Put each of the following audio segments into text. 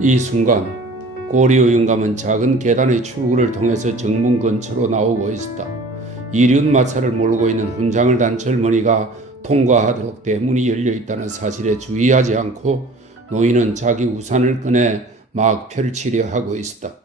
이 순간 고리오 영감은 작은 계단의 출구를 통해서 정문 근처로 나오고 있었다. 이륜 마차를 몰고 있는 훈장을 단 젊은이가 통과하도록 대문이 열려 있다는 사실에 주의하지 않고 노인은 자기 우산을 꺼내 막 펼치려 하고 있었다.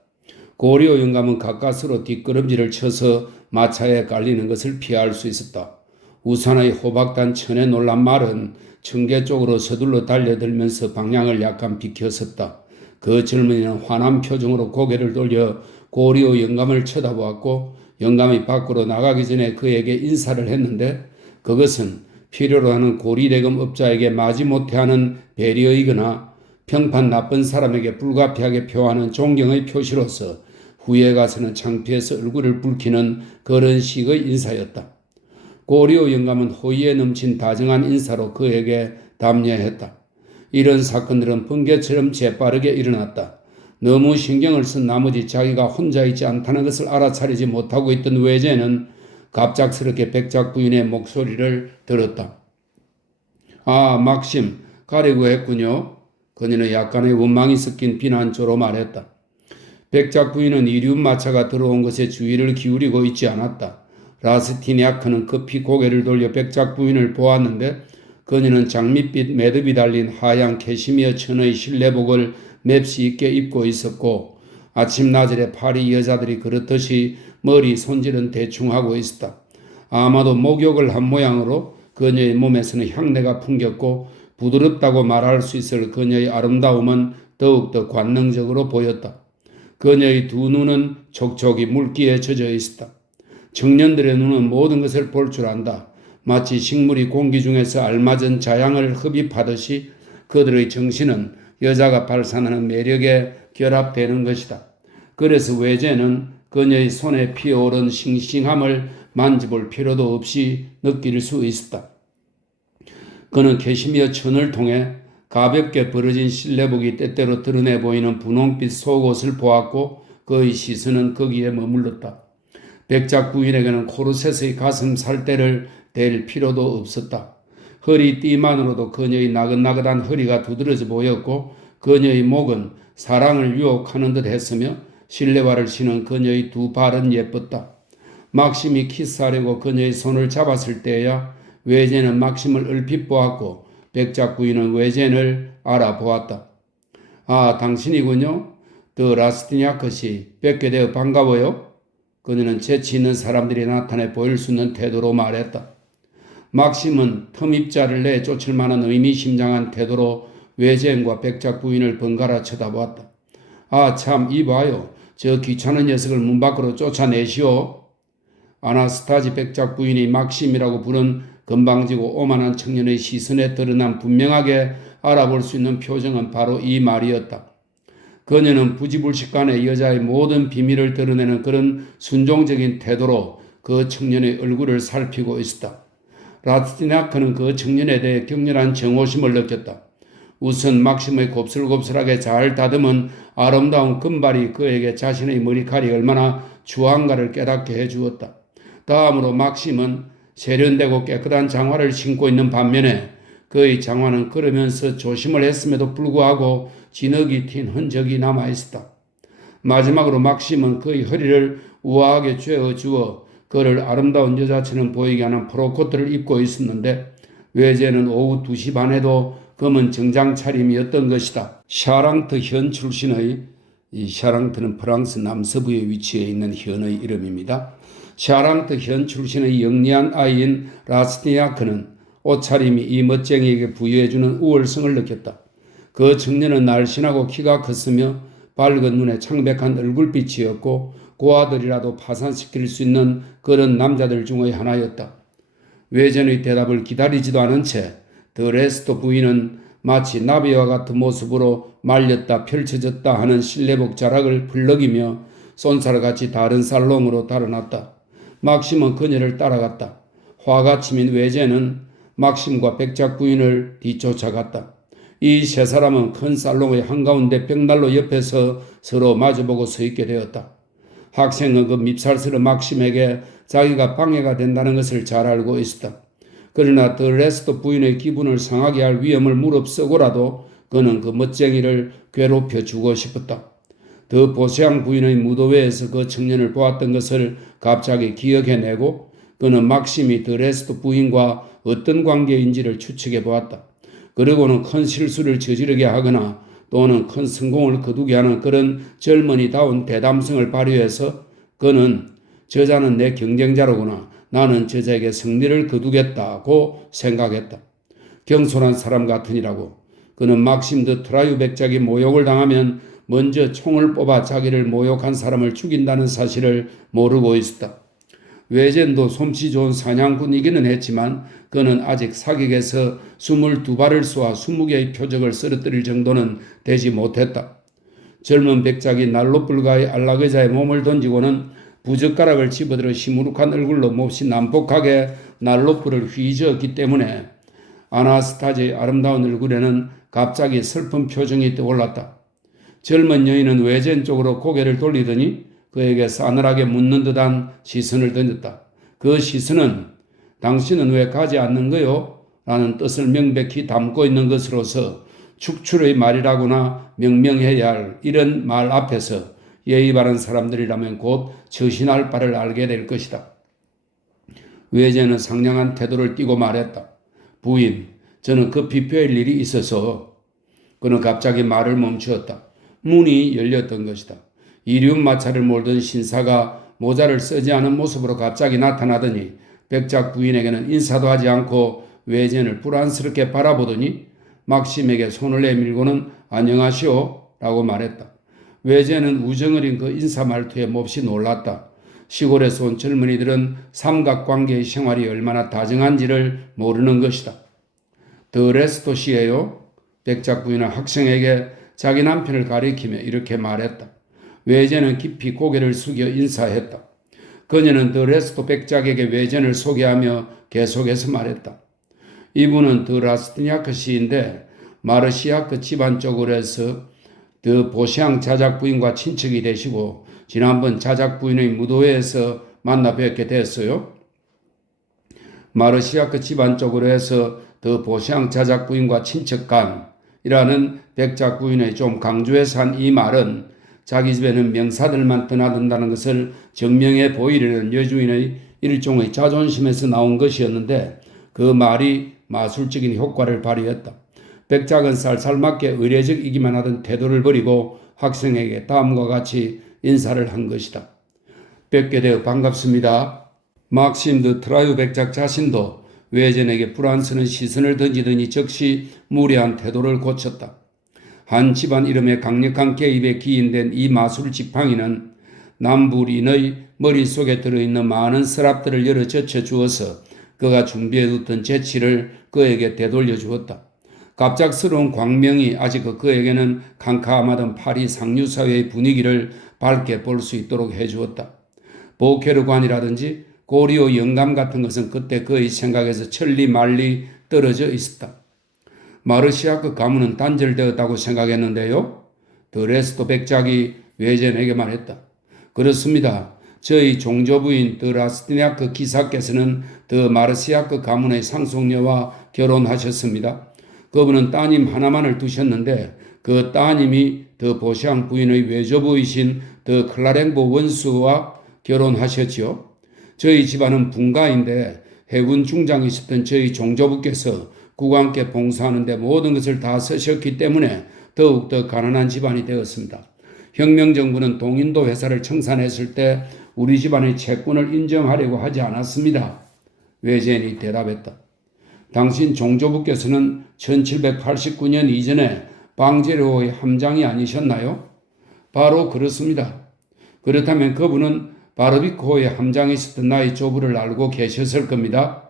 고리오 영감은 가까스로 뒷걸음질을 쳐서 마차에 깔리는 것을 피할 수 있었다. 우산의 호박단 천에 놀란 말은 청계 쪽으로 서둘러 달려들면서 방향을 약간 비켰었다. 그 젊은이는 환한 표정으로 고개를 돌려 고리오 영감을 쳐다보았고 영감이 밖으로 나가기 전에 그에게 인사를 했는데 그것은 필요로 하는 고리대금 업자에게 마지못해 하는 배려이거나 평판 나쁜 사람에게 불가피하게 표하는 존경의 표시로서 후에 가서는 창피해서 얼굴을 붉히는 그런 식의 인사였다. 고리오 영감은 호의에 넘친 다정한 인사로 그에게 답례했다. 이런 사건들은 번개처럼 재빠르게 일어났다. 너무 신경을 쓴 나머지 자기가 혼자 있지 않다는 것을 알아차리지 못하고 있던 외제는 갑작스럽게 백작 부인의 목소리를 들었다. 아, 막심, 가려고 했군요. 그녀는 약간의 원망이 섞인 비난조로 말했다. 백작 부인은 이륜 마차가 들어온 것에 주의를 기울이고 있지 않았다. 라스티니아크는 급히 고개를 돌려 백작 부인을 보았는데 그녀는 장밋빛 매듭이 달린 하얀 캐시미어 천의 실내복을 맵시 있게 입고 있었고 아침 나절에 파리 여자들이 그렇듯이 머리 손질은 대충 하고 있었다. 아마도 목욕을 한 모양으로 그녀의 몸에서는 향내가 풍겼고 부드럽다고 말할 수 있을 그녀의 아름다움은 더욱더 관능적으로 보였다. 그녀의 두 눈은 촉촉이 물기에 젖어 있었다. 청년들의 눈은 모든 것을 볼 줄 안다. 마치 식물이 공기 중에서 알맞은 자양을 흡입하듯이 그들의 정신은 여자가 발산하는 매력에 결합되는 것이다. 그래서 외제는 그녀의 손에 피어오른 싱싱함을 만져볼 필요도 없이 느낄 수 있었다. 그는 캐시미어 천을 통해 가볍게 벌어진 실내복이 때때로 드러내 보이는 분홍빛 속옷을 보았고 그의 시선은 거기에 머물렀다. 백작 부인에게는 코르셋의 가슴 살대를 댈 필요도 없었다. 허리띠만으로도 그녀의 나긋나긋한 허리가 두드러져 보였고 그녀의 목은 사랑을 유혹하는 듯 했으며 실내화를 신은 그녀의 두 발은 예뻤다. 막심이 키스하려고 그녀의 손을 잡았을 때야 외제는 막심을 얼핏 보았고 백작 부인은 외제를 알아보았다. 아, 당신이군요. 더 라스티냐크씨, 뵙게 되어 반가워요. 그녀는 재치 있는 사람들이 나타내 보일 수 있는 태도로 말했다. 막심은 틈입자를 내 쫓을 만한 의미심장한 태도로 외제인과 백작 부인을 번갈아 쳐다보았다. 아, 참, 이봐요. 저 귀찮은 녀석을 문 밖으로 쫓아내시오. 아나스타지 백작 부인이 막심이라고 부른 건방지고 오만한 청년의 시선에 드러난 분명하게 알아볼 수 있는 표정은 바로 이 말이었다. 그녀는 부지불식간에 여자의 모든 비밀을 드러내는 그런 순종적인 태도로 그 청년의 얼굴을 살피고 있었다. 라스티나크는 그 청년에 대해 격렬한 정오심을 느꼈다. 우선 막심의 곱슬곱슬하게 잘 다듬은 아름다운 금발이 그에게 자신의 머리칼이 얼마나 추한가를 깨닫게 해주었다. 다음으로 막심은 세련되고 깨끗한 장화를 신고 있는 반면에 그의 장화는 걸으면서 조심을 했음에도 불구하고 진흙이 튄 흔적이 남아있었다. 마지막으로 막심은 그의 허리를 우아하게 죄어주어 그를 아름다운 여자처럼 보이게 하는 프로코트를 입고 있었는데 외제는 오후 2시 반에도 검은 정장 차림이었던 것이다. 샤랑트 현 출신의 이 샤랑트는 프랑스 남서부에 위치해 있는 현의 이름입니다. 샤랑트 현 출신의 영리한 아이인 라스티냐크는 옷차림이 이 멋쟁이에게 부여해주는 우월성을 느꼈다. 그 청년은 날씬하고 키가 컸으며 밝은 눈에 창백한 얼굴빛이었고 고아들이라도 파산시킬 수 있는 그런 남자들 중의 하나였다. 외전의 대답을 기다리지도 않은 채 더 레스토 부인은 마치 나비와 같은 모습으로 말렸다 펼쳐졌다 하는 실내복 자락을 풀럭이며 쏜살같이 다른 살롱으로 달아났다. 막심은 그녀를 따라갔다. 화가 치민 외제는 막심과 백작 부인을 뒤쫓아갔다. 이 세 사람은 큰 살롱의 한가운데 벽난로 옆에서 서로 마주보고 서 있게 되었다. 학생은 그 밉살스러운 막심에게 자기가 방해가 된다는 것을 잘 알고 있었다. 그러나 더 레스토 부인의 기분을 상하게 할 위험을 무릅쓰고라도 그는 그 멋쟁이를 괴롭혀 주고 싶었다. 더 보세앙 부인의 무도회에서 그 청년을 보았던 것을 갑자기 기억해내고 그는 막심이 드레스도 부인과 어떤 관계인지를 추측해 보았다. 그리고는 큰 실수를 저지르게 하거나 또는 큰 성공을 거두게 하는 그런 젊은이다운 대담성을 발휘해서 그는 저자는 내 경쟁자로구나. 나는 저자에게 승리를 거두겠다고 생각했다. 경솔한 사람 같으니라고. 그는 막심 드 트라유 백작이 모욕을 당하면 먼저 총을 뽑아 자기를 모욕한 사람을 죽인다는 사실을 모르고 있었다. 외젠도 솜씨 좋은 사냥꾼이기는 했지만 그는 아직 사격에서 22발을 쏘아 20개의 표적을 쓰러뜨릴 정도는 되지 못했다. 젊은 백작이 난로 불가의 안락의자의 몸을 던지고는 부젓가락을 집어들어 시무룩한 얼굴로 몹시 난폭하게 난로불을 휘저었기 때문에 아나스타즈의 아름다운 얼굴에는 갑자기 슬픈 표정이 떠올랐다. 젊은 여인은 외전 쪽으로 고개를 돌리더니 그에게 싸늘하게 묻는 듯한 시선을 던졌다. 그 시선은 당신은 왜 가지 않는 거요? 라는 뜻을 명백히 담고 있는 것으로서 축출의 말이라거나 명명해야 할 이런 말 앞에서 예의 바른 사람들이라면 곧 처신할 바를 알게 될 것이다. 외제는 상냥한 태도를 띠고 말했다. 부인, 저는 급히 뵐 일이 있어서. 그는 갑자기 말을 멈추었다. 문이 열렸던 것이다. 이륜 마차를 몰던 신사가 모자를 쓰지 않은 모습으로 갑자기 나타나더니 백작 부인에게는 인사도 하지 않고 외제를 불안스럽게 바라보더니 막심에게 손을 내밀고는 안녕하시오 라고 말했다. 외제는 우정어린 그 인사 말투에 몹시 놀랐다. 시골에서 온 젊은이들은 삼각관계의 생활이 얼마나 다정한지를 모르는 것이다. 더 레스토 씨예요? 백작 부인은 학생에게 자기 남편을 가리키며 이렇게 말했다. 외제는 깊이 고개를 숙여 인사했다. 그녀는 더 레스토 백작에게 외전을 소개하며 계속해서 말했다. 이분은 더 라스트냐크 씨인데 마르시아크 집안 쪽으로 해서 더 보시앙 자작 부인과 친척이 되시고 지난번 자작 부인의 무도회에서 만나 뵙게 됐어요. 마르시아크 집안 쪽으로 해서 더 보시앙 자작 부인과 친척간이라는 백작 부인의 좀 강조해서 한 이 말은 자기 집에는 명사들만 드나든다는 것을 증명해 보이려는 여주인의 일종의 자존심에서 나온 것이었는데 그 말이 마술적인 효과를 발휘했다. 백작은 쌀쌀맞게 의례적이기만 하던 태도를 버리고 학생에게 다음과 같이 인사를 한 것이다. 뵙게 되어 반갑습니다. 막심 드 트라유 백작 자신도 외전에게 불안스러운 시선을 던지더니 즉시 무례한 태도를 고쳤다. 한 집안 이름에 강력한 개입에 기인된 이 마술 지팡이는 남불인의 머릿속에 들어있는 많은 서랍들을 열어 젖혀 주어서 그가 준비해뒀던 재치를 그에게 되돌려 주었다. 갑작스러운 광명이 아직 그에게는 캄캄하던 파리 상류사회의 분위기를 밝게 볼 수 있도록 해주었다. 보케르관이라든지 고리오 영감 같은 것은 그때 그의 생각에서 천리말리 떨어져 있었다. 마르시아크 가문은 단절되었다고 생각했는데요. 더 레스토 백작이 외전에게 말했다. 그렇습니다. 저희 종조부인 더 라스티냐크 기사께서는 더 마르시아크 가문의 상속녀와 결혼하셨습니다. 그분은 따님 하나만을 두셨는데 그 따님이 더 보시앙 부인의 외조부이신 더 클라랭보 원수와 결혼하셨지요. 저희 집안은 분가인데 해군 중장이셨던 저희 종조부께서 국왕께 봉사하는데 모든 것을 다 쓰셨기 때문에 더욱더 가난한 집안이 되었습니다. 혁명정부는 동인도 회사를 청산했을 때 우리 집안의 채권을 인정하려고 하지 않았습니다. 외젠이 대답했다. 당신 종조부께서는 1789년 이전에 방제로의 함장이 아니셨나요? 바로 그렇습니다. 그렇다면 그분은 바르비코의 함장이셨던 나의 조부를 알고 계셨을 겁니다.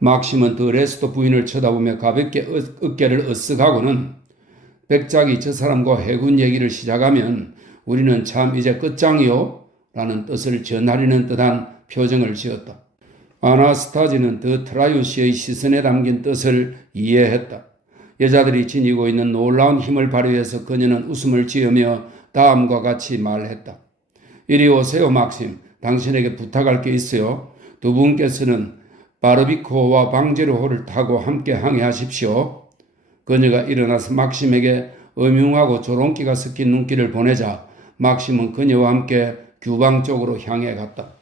막심은 더 레스토 부인을 쳐다보며 가볍게 어깨를 으쓱하고는 백작이 저 사람과 해군 얘기를 시작하면 우리는 참 이제 끝장이요 라는 뜻을 전하려는 듯한 표정을 지었다. 아나스타지는 더 트라유 씨의 시선에 담긴 뜻을 이해했다. 여자들이 지니고 있는 놀라운 힘을 발휘해서 그녀는 웃음을 지으며 다음과 같이 말했다. 이리 오세요 막심. 당신에게 부탁할 게 있어요. 두 분께서는 바르비코와 방제르호를 타고 함께 항해하십시오. 그녀가 일어나서 막심에게 음흉하고 조롱기가 섞인 눈길을 보내자 막심은 그녀와 함께 규방 쪽으로 향해 갔다.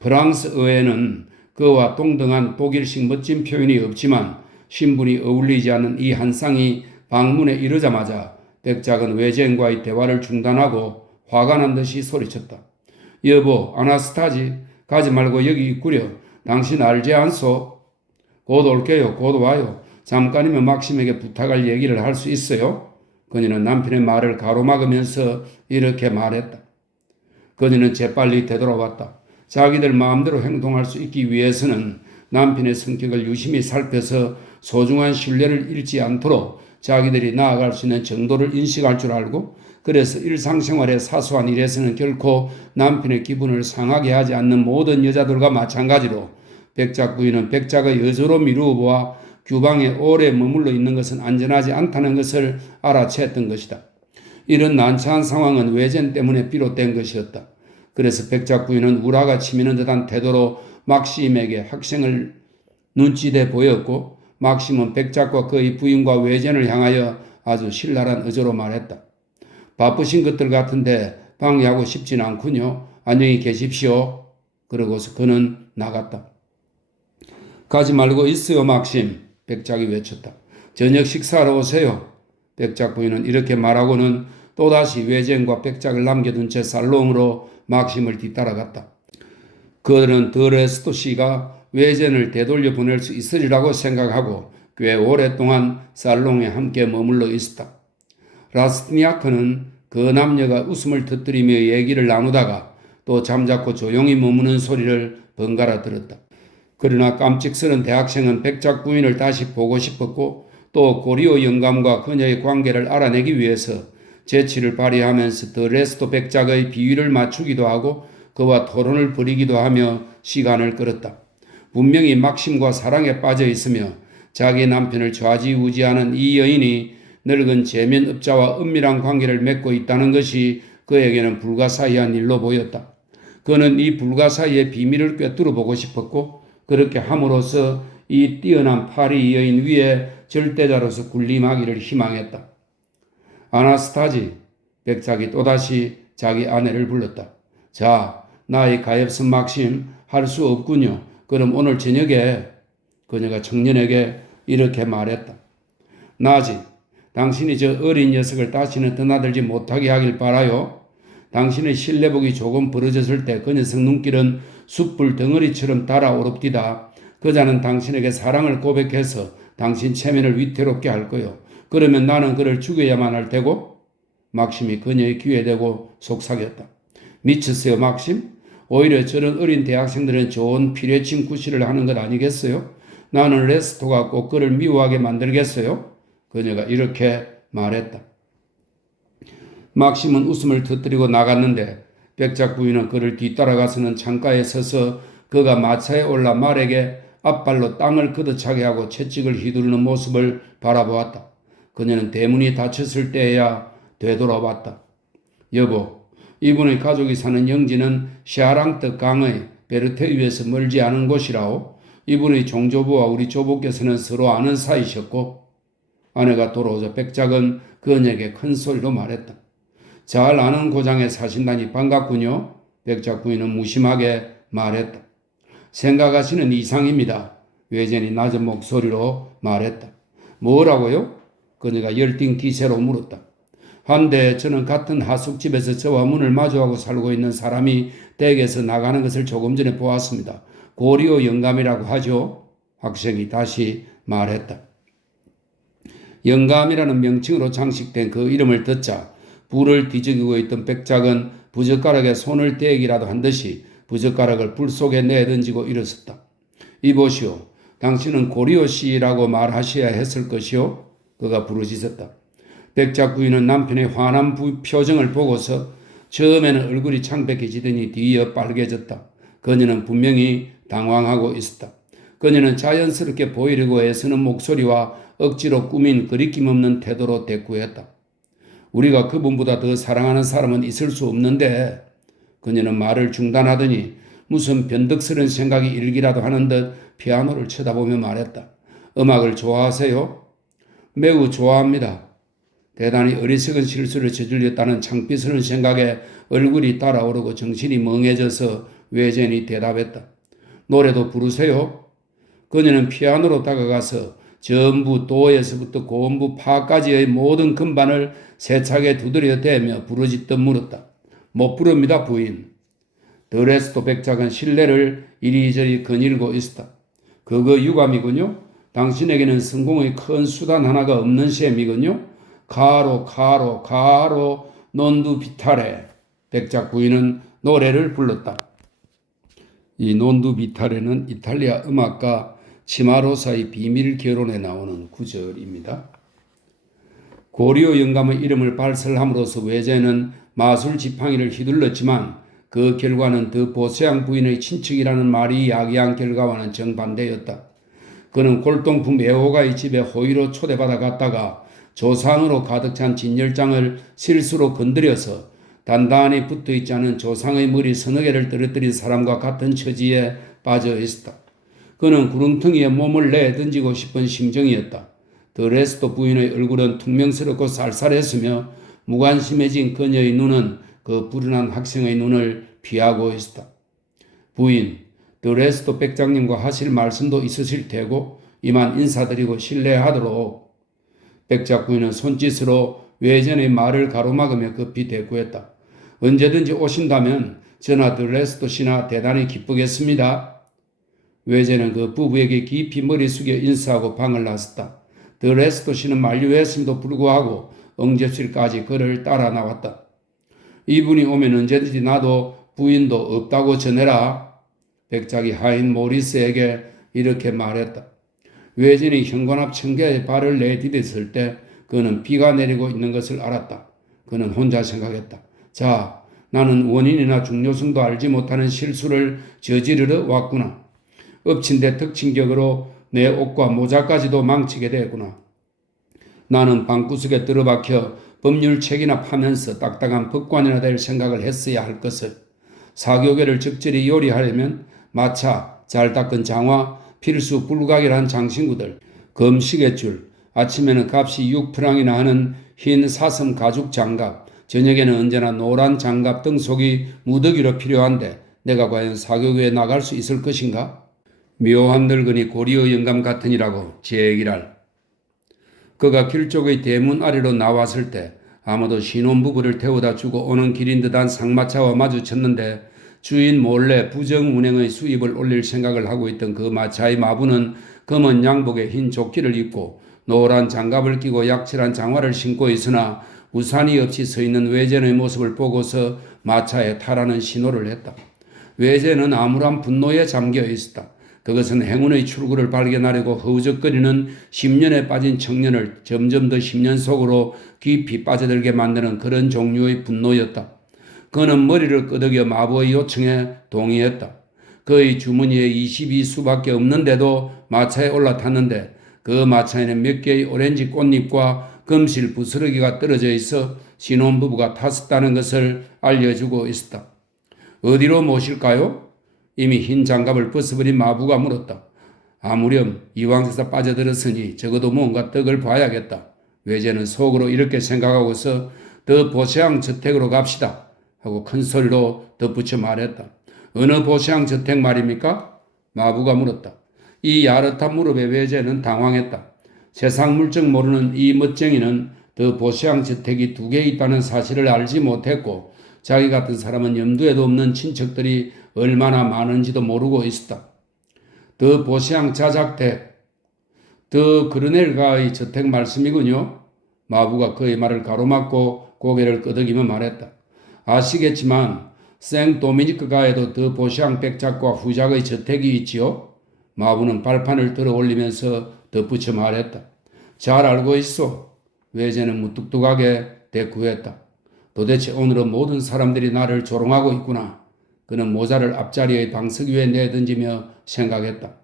프랑스 의회는 그와 동등한 독일식 멋진 표현이 없지만 신분이 어울리지 않는 이 한 쌍이 방문에 이르자마자 백작은 외제인과의 대화를 중단하고 화가 난 듯이 소리쳤다. 여보, 아나스타지, 가지 말고 여기 있구려. 당신 알지 않소? 곧 올게요. 곧 와요. 잠깐이면 막심에게 부탁할 얘기를 할 수 있어요? 그녀는 남편의 말을 가로막으면서 이렇게 말했다. 그녀는 재빨리 되돌아왔다. 자기들 마음대로 행동할 수 있기 위해서는 남편의 성격을 유심히 살펴서 소중한 신뢰를 잃지 않도록 자기들이 나아갈 수 있는 정도를 인식할 줄 알고, 그래서 일상생활의 사소한 일에서는 결코 남편의 기분을 상하게 하지 않는 모든 여자들과 마찬가지로 백작 부인은 백작의 여조로 미루어 보아 규방에 오래 머물러 있는 것은 안전하지 않다는 것을 알아챘던 것이다. 이런 난처한 상황은 외젠 때문에 비롯된 것이었다. 그래서 백작 부인은 우라가 치미는 듯한 태도로 막심에게 학생을 눈치대 보였고, 막심은 백작과 그의 부인과 외젠을 향하여 아주 신랄한 어조로 말했다. 바쁘신 것들 같은데 방해하고 싶진 않군요. 안녕히 계십시오. 그러고서 그는 나갔다. 가지 말고 있어요, 막심. 백작이 외쳤다. 저녁 식사하러 오세요. 백작 부인은 이렇게 말하고는 또다시 외젠과 백작을 남겨둔 채 살롱으로 막심을 뒤따라갔다. 그들은 드레스토 씨가 외젠을 되돌려 보낼 수 있으리라고 생각하고 꽤 오랫동안 살롱에 함께 머물러 있었다. 라스티니아크는 그 남녀가 웃음을 터뜨리며 얘기를 나누다가 또 잠자코 조용히 머무는 소리를 번갈아 들었다. 그러나 깜찍스런 대학생은 백작 부인을 다시 보고 싶었고, 또 고리오 영감과 그녀의 관계를 알아내기 위해서 재치를 발휘하면서 드레스토 백작의 비위를 맞추기도 하고 그와 토론을 벌이기도 하며 시간을 끌었다. 분명히 막심과 사랑에 빠져 있으며 자기 남편을 좌지우지하는 이 여인이 늙은 제면업자와 은밀한 관계를 맺고 있다는 것이 그에게는 불가사의한 일로 보였다. 그는 이 불가사의의 비밀을 꿰뚫어 보고 싶었고, 그렇게 함으로써 이 뛰어난 파리 여인 위에 절대자로서 군림하기를 희망했다. 아나스타지, 백작이 또다시 자기 아내를 불렀다. 자, 나의 가엾은 막심, 할 수 없군요. 그럼 오늘 저녁에, 그녀가 청년에게 이렇게 말했다. 나지, 당신이 저 어린 녀석을 다시는 드나들지 못하게 하길 바라요. 당신의 실내복이 조금 벌어졌을 때 그 녀석 눈길은 숯불 덩어리처럼 달아오릅디다. 그자는 당신에게 사랑을 고백해서 당신 체면을 위태롭게 할 거요. 그러면 나는 그를 죽여야만 할 테고. 막심이 그녀의 귀에 대고 속삭였다. 미쳤어요, 막심? 오히려 저런 어린 대학생들은 좋은 피뢰침 구실을 하는 것 아니겠어요? 나는 레스토가 꼭 그를 미워하게 만들겠어요? 그녀가 이렇게 말했다. 막심은 웃음을 터뜨리고 나갔는데 백작 부인은 그를 뒤따라가서는 창가에 서서 그가 마차에 올라 말에게 앞발로 땅을 걷어차게 하고 채찍을 휘두르는 모습을 바라보았다. 그녀는 대문이 닫혔을 때에야 되돌아봤다. 여보, 이분의 가족이 사는 영지는 샤랑트 강의 베르테 위에서 멀지 않은 곳이라오. 이분의 종조부와 우리 조부께서는 서로 아는 사이셨고. 아내가 돌아오자 백작은 그녀에게 큰 소리로 말했다. 잘 아는 고장에 사신다니 반갑군요. 백작 부인은 무심하게 말했다. 생각하시는 이상입니다. 외젠이 낮은 목소리로 말했다. 뭐라고요? 그녀가 열띤 기세로 물었다. 한데 저는 같은 하숙집에서 저와 문을 마주하고 살고 있는 사람이 댁에서 나가는 것을 조금 전에 보았습니다. 고리오 영감이라고 하죠. 학생이 다시 말했다. 영감이라는 명칭으로 장식된 그 이름을 듣자 불을 뒤적이고 있던 백작은 부젓가락에 손을 대기라도 한 듯이 부젓가락을 불 속에 내던지고 일어섰다. 이보시오. 당신은 고리오 씨라고 말하셔야 했을 것이오. 그가 부르짖었다. 백작 부인은 남편의 환한 표정을 보고서 처음에는 얼굴이 창백해지더니 뒤이어 빨개졌다. 그녀는 분명히 당황하고 있었다. 그녀는 자연스럽게 보이려고 애쓰는 목소리와 억지로 꾸민 거리낌 없는 태도로 대꾸했다. 우리가 그분보다 더 사랑하는 사람은 있을 수 없는데. 그녀는 말을 중단하더니 무슨 변덕스런 생각이 일기라도 하는 듯 피아노를 쳐다보며 말했다. 음악을 좋아하세요? 매우 좋아합니다. 대단히 어리석은 실수를 저질렀다는 창피스러운 생각에 얼굴이 달아오르고 정신이 멍해져서 외젠이 대답했다. 노래도 부르세요? 그녀는 피아노로 다가가서 전부 도에서부터 고음부 파까지의 모든 금반을 세차게 두드려 대며 부르짖듯 물었다. 못 부릅니다, 부인. 드레스도 백작은 실내를 이리저리 거닐고 있었다. 그거 유감이군요. 당신에게는 성공의 큰 수단 하나가 없는 셈이군요. 가로 논두 비타레. 백작 부인은 노래를 불렀다. 이 논두 비타레는 이탈리아 음악가 치마로사의 비밀 결혼에 나오는 구절입니다. 고리오 영감의 이름을 발설함으로써 외제는 마술 지팡이를 휘둘렀지만 그 결과는 더 보세양 부인의 친척이라는 말이 야기한 결과와는 정반대였다. 그는 골동품 애호가의 집에 호의로 초대받아 갔다가 조상으로 가득 찬 진열장을 실수로 건드려서 단단히 붙어있지 않은 조상의 머리 서너 개를 떨어뜨린 사람과 같은 처지에 빠져 있었다. 그는 구렁텅이에 몸을 내던지고 싶은 심정이었다. 드레스도 부인의 얼굴은 퉁명스럽고 쌀쌀했으며 무관심해진 그녀의 눈은 그 불운한 학생의 눈을 피하고 있었다. 부인, 드레스도 백장님과 하실 말씀도 있으실 테고 이만 인사드리고 실례하도록. 백작 부인은 손짓으로 외전의 말을 가로막으며 급히 대꾸했다. 언제든지 오신다면 저나 드레스도 씨나 대단히 기쁘겠습니다. 외제는 그 부부에게 깊이 머리 숙여 인사하고 방을 나섰다. 드레스도 씨는 만류했음에도 불구하고 응접실까지 그를 따라 나왔다. 이분이 오면 언제든지 나도 부인도 없다고 전해라. 백작이 하인 모리스에게 이렇게 말했다. 외진이 현관 앞 청계에 발을 내디뎠을 때 그는 비가 내리고 있는 것을 알았다. 그는 혼자 생각했다. 자, 나는 원인이나 중요성도 알지 못하는 실수를 저지르러 왔구나. 엎친 데 특징격으로 내 옷과 모자까지도 망치게 되었구나. 나는 방구석에 들어박혀 법률책이나 파면서 딱딱한 법관이나 될 생각을 했어야 할 것을. 사교계를 적절히 요리하려면 마차, 잘 닦은 장화, 필수 불가결한 장신구들, 금시계줄, 아침에는 값이 6프랑이나 하는 흰 사슴 가죽 장갑, 저녁에는 언제나 노란 장갑 등 속이 무더기로 필요한데 내가 과연 사교계에 나갈 수 있을 것인가? 묘한 늙은이 고리오 영감 같으니라고 제기랄. 그가 길 쪽의 대문 아래로 나왔을 때 아무도 신혼부부를 태워다 주고 오는 길인 듯한 상마차와 마주쳤는데 주인 몰래 부정 운행의 수입을 올릴 생각을 하고 있던 그 마차의 마부는 검은 양복에 흰 조끼를 입고 노란 장갑을 끼고 약칠한 장화를 신고 있으나 우산이 없이 서 있는 외제의 모습을 보고서 마차에 타라는 신호를 했다. 외제는 암울한 분노에 잠겨 있었다. 그것은 행운의 출구를 발견하려고 허우적거리는 10년에 빠진 청년을 점점 더 10년 속으로 깊이 빠져들게 만드는 그런 종류의 분노였다. 그는 머리를 끄덕여 마부의 요청에 동의했다. 그의 주머니에 22수밖에 없는데도 마차에 올라탔는데 그 마차에는 몇 개의 오렌지 꽃잎과 금실 부스러기가 떨어져 있어 신혼부부가 탔었다는 것을 알려주고 있었다. 어디로 모실까요? 이미 흰 장갑을 벗어버린 마부가 물었다. 아무렴 이왕에서 빠져들었으니 적어도 뭔가 떡을 봐야겠다. 외제는 속으로 이렇게 생각하고서 더 보세양 저택으로 갑시다 하고 큰 소리로 덧붙여 말했다. 어느 보세양 저택 말입니까? 마부가 물었다. 이 야릇한 무릎에 외제는 당황했다. 세상 물정 모르는 이 멋쟁이는 더 보세양 저택이 2개 있다는 사실을 알지 못했고 자기 같은 사람은 염두에도 없는 친척들이 얼마나 많은지도 모르고 있었다. 더 보시앙 자작택, 더 그르넬가의 저택 말씀이군요. 마부가 그의 말을 가로막고 고개를 끄덕이며 말했다. 아시겠지만 생도미니크가에도 더 보시앙 백작과 후작의 저택이 있지요. 마부는 발판을 들어 올리면서 덧붙여 말했다. 잘 알고 있어. 외제는 무뚝뚝하게 대꾸했다. 도대체 오늘은 모든 사람들이 나를 조롱하고 있구나. 그는 모자를 앞자리의 방석 위에 내던지며 생각했다.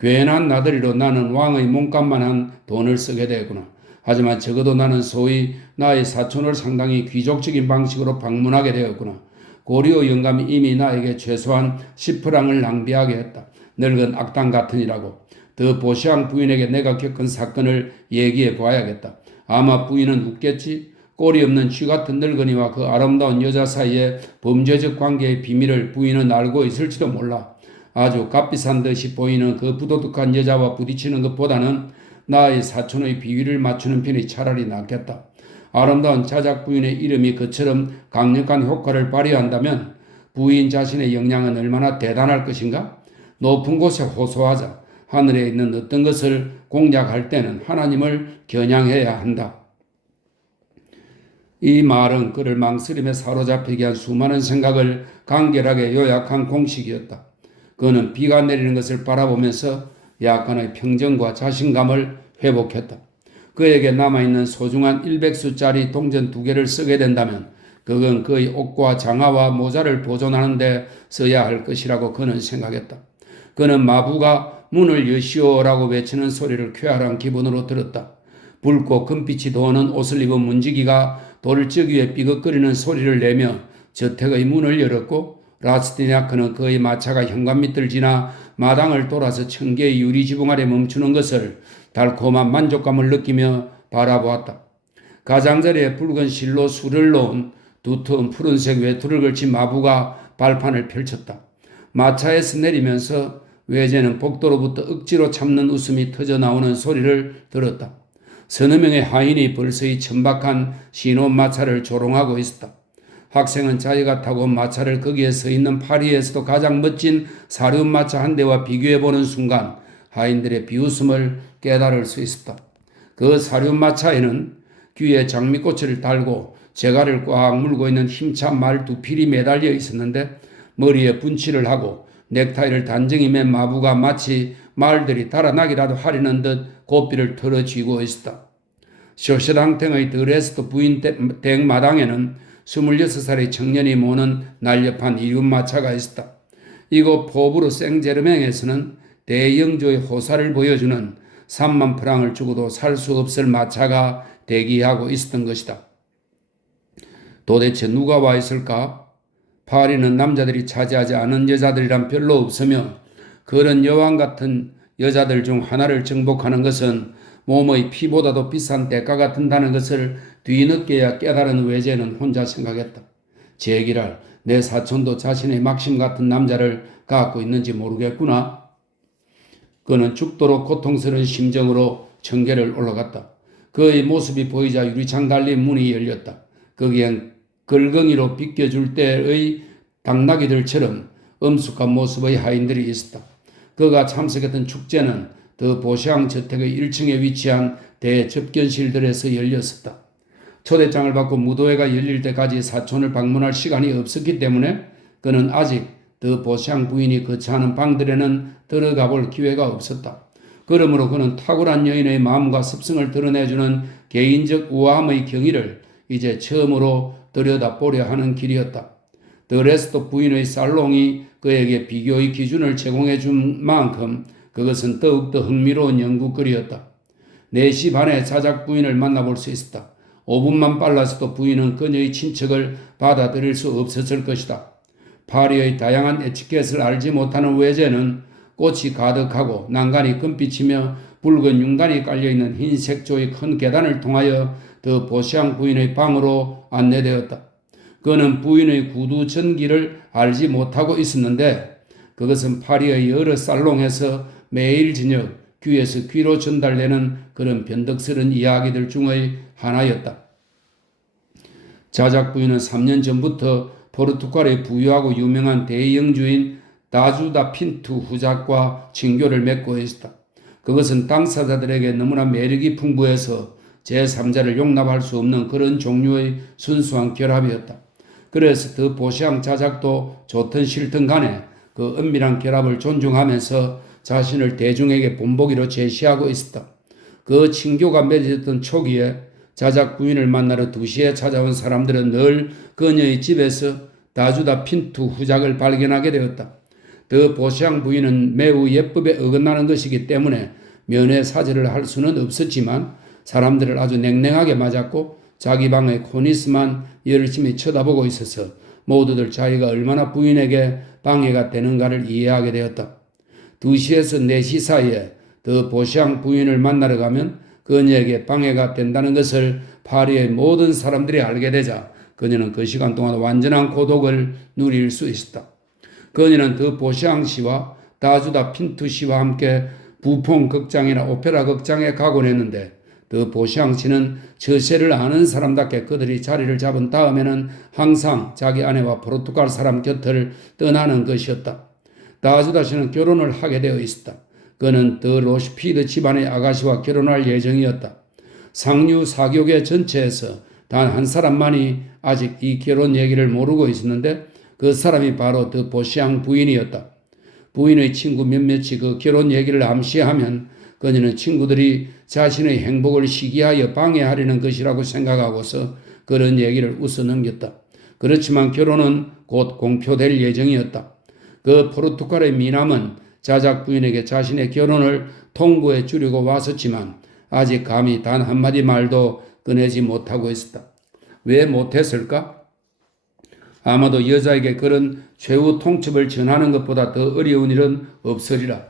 괜한 나들이로 나는 왕의 몸값만한 돈을 쓰게 되구나. 하지만 적어도 나는 소위 나의 사촌을 상당히 귀족적인 방식으로 방문하게 되었구나. 고리오 영감이 이미 나에게 최소한 10프랑을 낭비하게 했다. 늙은 악당 같으니라고. 더 보시앙 부인에게 내가 겪은 사건을 얘기해 보아야겠다. 아마 부인은 웃겠지. 꼴이 없는 쥐 같은 늙은이와 그 아름다운 여자 사이의 범죄적 관계의 비밀을 부인은 알고 있을지도 몰라. 아주 값비싼 듯이 보이는 그 부도덕한 여자와 부딪히는 것보다는 나의 사촌의 비위를 맞추는 편이 차라리 낫겠다. 아름다운 자작 부인의 이름이 그처럼 강력한 효과를 발휘한다면 부인 자신의 역량은 얼마나 대단할 것인가? 높은 곳에 호소하자. 하늘에 있는 어떤 것을 공략할 때는 하나님을 겨냥해야 한다. 이 말은 그를 망설임에 사로잡히게 한 수많은 생각을 간결하게 요약한 공식이었다. 그는 비가 내리는 것을 바라보면서 약간의 평정과 자신감을 회복했다. 그에게 남아있는 소중한 100수짜리 동전 2개를 쓰게 된다면 그건 그의 옷과 장화와 모자를 보존하는 데 써야 할 것이라고 그는 생각했다. 그는 마부가 문을 여시오라고 외치는 소리를 쾌활한 기분으로 들었다. 붉고 금빛이 도는 옷을 입은 문지기가 돌적 위에 삐걱거리는 소리를 내며 저택의 문을 열었고 라스티냐크는 그의 마차가 현관 밑을 지나 마당을 돌아서 청개의 유리 지붕 아래 멈추는 것을 달콤한 만족감을 느끼며 바라보았다. 가장자리에 붉은 실로 술을 놓은 두터운 푸른색 외투를 걸친 마부가 발판을 펼쳤다. 마차에서 내리면서 외제는 복도로부터 억지로 참는 웃음이 터져나오는 소리를 들었다. 서너 명의 하인이 벌써이 천박한 신혼 마차를 조롱하고 있었다. 학생은 자기가 타고 마차를 거기에 서 있는 파리에서도 가장 멋진 사륜 마차 한 대와 비교해보는 순간 하인들의 비웃음을 깨달을 수 있었다. 그 사륜 마차에는 귀에 장미꽃을 달고 재갈을 꽉 물고 있는 힘찬 말 2필이 매달려 있었는데 머리에 분칠을 하고 넥타이를 단정히 맨 마부가 마치 말들이 달아나기라도 하려는 듯 고삐를 털어쥐고 있었다. 쇼시랑탱의 드레스트 부인 댁 마당에는 26살의 청년이 모는 날렵한 이륜마차가 있었다. 이곳 포브르 생제르맹에서는 대영조의 호사를 보여주는 3만 프랑을 주고도 살 수 없을 마차가 대기하고 있었던 것이다. 도대체 누가 와 있을까? 파리는 남자들이 차지하지 않은 여자들이란 별로 없으며 그런 여왕 같은 여자들 중 하나를 정복하는 것은 몸의 피보다도 비싼 대가가 든다는 것을 뒤늦게야 깨달은 외제는 혼자 생각했다. 제기랄 내 사촌도 자신의 막심 같은 남자를 갖고 있는지 모르겠구나. 그는 죽도록 고통스러운 심정으로 청계를 올라갔다. 그의 모습이 보이자 유리창 달린 문이 열렸다. 거기엔 걸덩이로 비껴줄 때의 당나귀들처럼 엄숙한 모습의 하인들이 있었다. 그가 참석했던 축제는 더 보시앙 저택의 1층에 위치한 대접견실들에서 열렸었다. 초대장을 받고 무도회가 열릴 때까지 사촌을 방문할 시간이 없었기 때문에 그는 아직 더 보시앙 부인이 거처하는 방들에는 들어가 볼 기회가 없었다. 그러므로 그는 탁월한 여인의 마음과 습성을 드러내주는 개인적 우아함의 경의를 이제 처음으로 들여다보려 하는 길이었다. 더 레스토 부인의 살롱이 그에게 비교의 기준을 제공해 준 만큼 그것은 더욱더 흥미로운 연구거리였다. 4시 반에 자작 부인을 만나볼 수 있었다. 5분만 빨라서도 부인은 그녀의 친척을 받아들일 수 없었을 것이다. 파리의 다양한 에티켓을 알지 못하는 외제는 꽃이 가득하고 난간이 금빛이며 붉은 융단이 깔려있는 흰 색조의 큰 계단을 통하여 더 보시앙 부인의 방으로 안내되었다. 그는 부인의 구두 전기를 알지 못하고 있었는데 그것은 파리의 여러 살롱에서 매일 저녁 귀에서 귀로 전달되는 그런 변덕스러운 이야기들 중의 하나였다. 자작 부인은 3년 전부터 포르투갈의 부유하고 유명한 대영주인 다주다 핀투 후작과 친교를 맺고 있었다. 그것은 당사자들에게 너무나 매력이 풍부해서 제3자를 용납할 수 없는 그런 종류의 순수한 결합이었다. 그래서 더 보시앙 자작도 좋든 싫든 간에 그 은밀한 결합을 존중하면서 자신을 대중에게 본보기로 제시하고 있었다. 그 친교가 맺어졌던 초기에 자작 부인을 만나러 2시에 찾아온 사람들은 늘 그녀의 집에서 다주다 핀투 후작을 발견하게 되었다. 더 보시앙 부인은 매우 예법에 어긋나는 것이기 때문에 면회 사절을 할 수는 없었지만 사람들을 아주 냉랭하게 맞았고 자기 방의 코니스만 열심히 쳐다보고 있어서 모두들 자기가 얼마나 부인에게 방해가 되는가를 이해하게 되었다. 2시에서 4시 사이에 더 보시앙 부인을 만나러 가면 그녀에게 방해가 된다는 것을 파리의 모든 사람들이 알게 되자 그녀는 그 시간 동안 완전한 고독을 누릴 수 있었다. 그녀는 더 보시앙 씨와 다주다 핀투 씨와 함께 부폰 극장이나 오페라 극장에 가곤 했는데 더 보시앙 씨는 저세를 아는 사람답게 그들이 자리를 잡은 다음에는 항상 자기 아내와 포르투갈 사람 곁을 떠나는 것이었다. 다주다 씨는 결혼을 하게 되어 있었다. 그는 더 로시피드 집안의 아가씨와 결혼할 예정이었다. 상류 사교계 전체에서 단 한 사람만이 아직 이 결혼 얘기를 모르고 있었는데 그 사람이 바로 더 보시앙 부인이었다. 부인의 친구 몇몇이 그 결혼 얘기를 암시하면 그녀는 친구들이 자신의 행복을 시기하여 방해하려는 것이라고 생각하고서 그런 얘기를 웃어 넘겼다. 그렇지만 결혼은 곧 공표될 예정이었다. 그 포르투갈의 미남은 자작 부인에게 자신의 결혼을 통보해 주려고 왔었지만 아직 감히 단 한마디 말도 꺼내지 못하고 있었다. 왜 못했을까? 아마도 여자에게 그런 최후 통첩을 전하는 것보다 더 어려운 일은 없으리라.